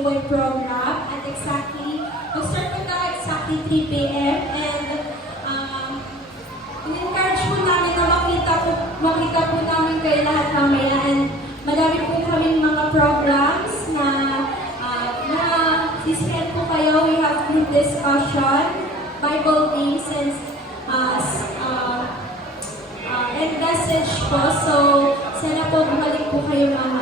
giveaway program at exactly, mag-start po na exactly 3 p.m. and in-encourage po namin na makita po namin kayo lahat mamaya and madami po kaming mga programs na sisiyan po kayo. We have group discussion, Bible games, and message po. So, sana po bumalik po kayo mga